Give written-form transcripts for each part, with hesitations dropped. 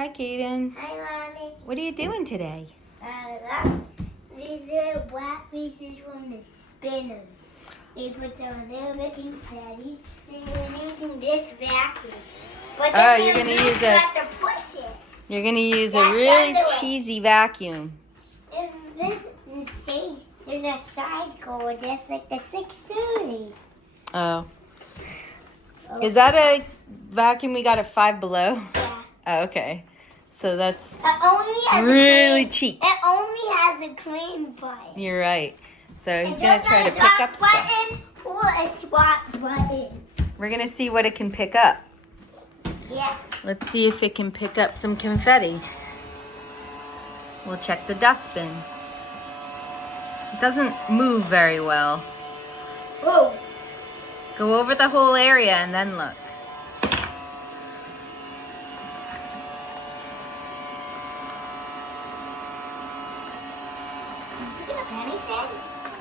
Hi, Kaden. Hi, Mommy. What are you doing today? These little black pieces from the spinners. They put some little bit confetti. They were using this vacuum. But then You're gonna use have to push it. You're gonna use a That's really under it. cheesy vacuum. And this, and see, there's a side cord just like the 630. Oh. Is that a vacuum we got at Five Below? Yeah. Oh, okay. So that's It only has really a clean, cheap. It only has a clean button. You're right. So he's And gonna just try a to pick drop up stuff. button or a swap button. We're gonna see what it can pick up. Yeah. Let's see if it can pick up some confetti. We'll check the dustbin. It doesn't move very well. Whoa. Go over the whole area and then look.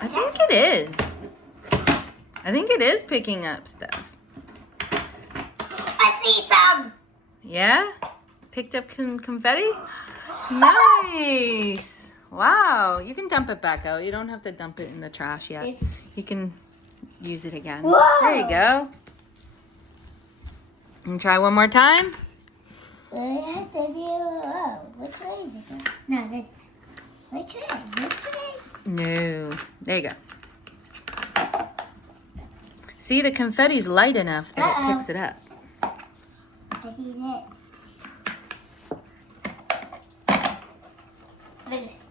I think it is. I think it is picking up stuff. I see some. Yeah? Picked up some confetti? Nice. Wow. You can dump it back out. You don't have to dump it in the trash yet. You can use it again. Whoa. There you go. And try one more time. We have to do. Oh, which way is it going? No, this. Which way? This way? No. There you go. See, the confetti's light enough that it picks it up. I see this. Look at this.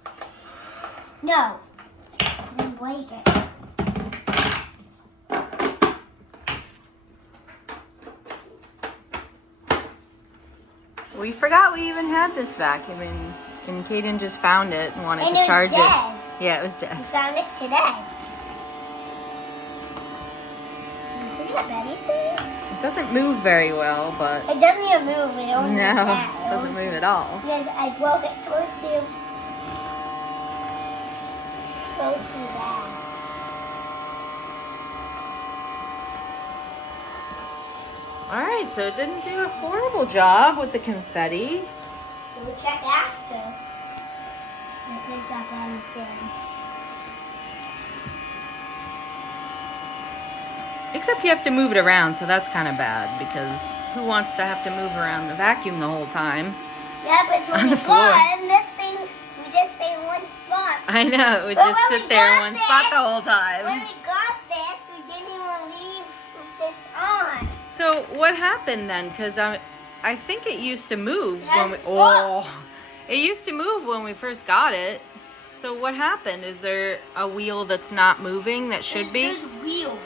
No. Then break it. We forgot we even had this vacuum, and Kaden just found it and wanted And to it was charge dead. it. Yeah, it was dead. We found it today. Look at Betty see? It doesn't move very well, but It doesn't even move. It only no, does that. it doesn't move at all. Because I broke it. Supposed to. Supposed to that. All right, so it didn't do a horrible job with the confetti. We'll check after. It picks up on the sand. Except you have to move it around, so that's kind of bad because who wants to have to move around the vacuum the whole time? Yeah, but On when the we floor. got in this thing, we just stay in one spot. I know, it would But just when sit we there in got one this- spot the whole When time. we got this, we didn't even leave with this on. So what happened then? Because I think it used to move when we. Yes. Oh, it used to move when we first got it. So what happened? Is there a wheel that's not moving that should be? There's wheels.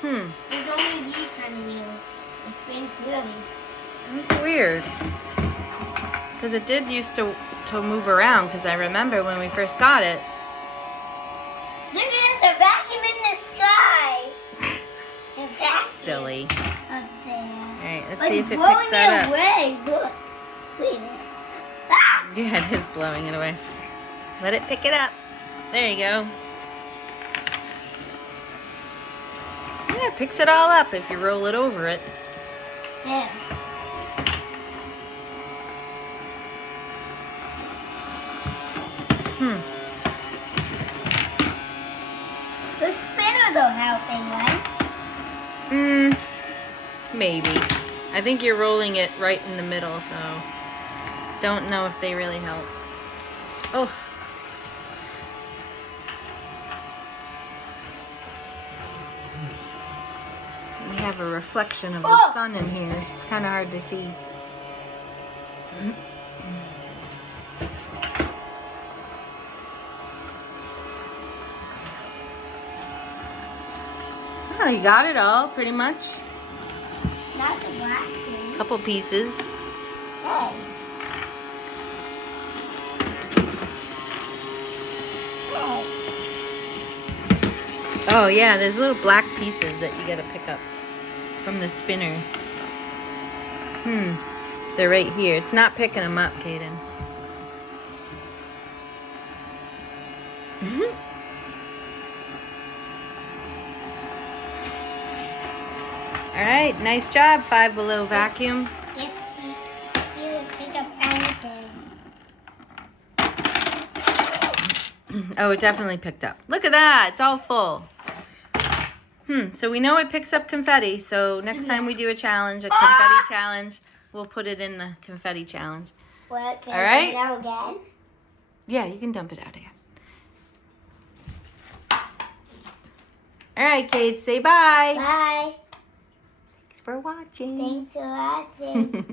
There's only these kind of wheels. It spins really. That's weird. Because it did used to move around. Because I remember when we first got it. Look at this, a vacuum in the sky. A vacuum Silly. up there. All right, let's Like see if it blowing picks that it up. away. Look. Wait a minute. Ah! Yeah, it is blowing it away. Let it pick it up. There you go. Yeah, it picks it all up if you roll it over it. Yeah. The spinners are helping, right? Maybe. I think you're rolling it right in the middle, so don't know if they really help. Oh. We have a reflection of the Oh! sun in here. It's kind of hard to see. Oh, you got it all, pretty much. Not the black thing. Couple pieces. Hey. Hey. Oh yeah, there's little black pieces that you gotta pick up from the spinner. They're right here. It's not picking them up, Kaden. All right, nice job, Five Below vacuum. Let's see. See what pick up say. Oh, it definitely picked up. Look at that. It's all full. So we know it picks up confetti. So next time we do a challenge, a confetti challenge, we'll put it in the confetti challenge. What? Can All I right. do it out again? Yeah, you can dump it out again. All right, Kate, say bye. Bye. Thanks for watching. Thanks for watching.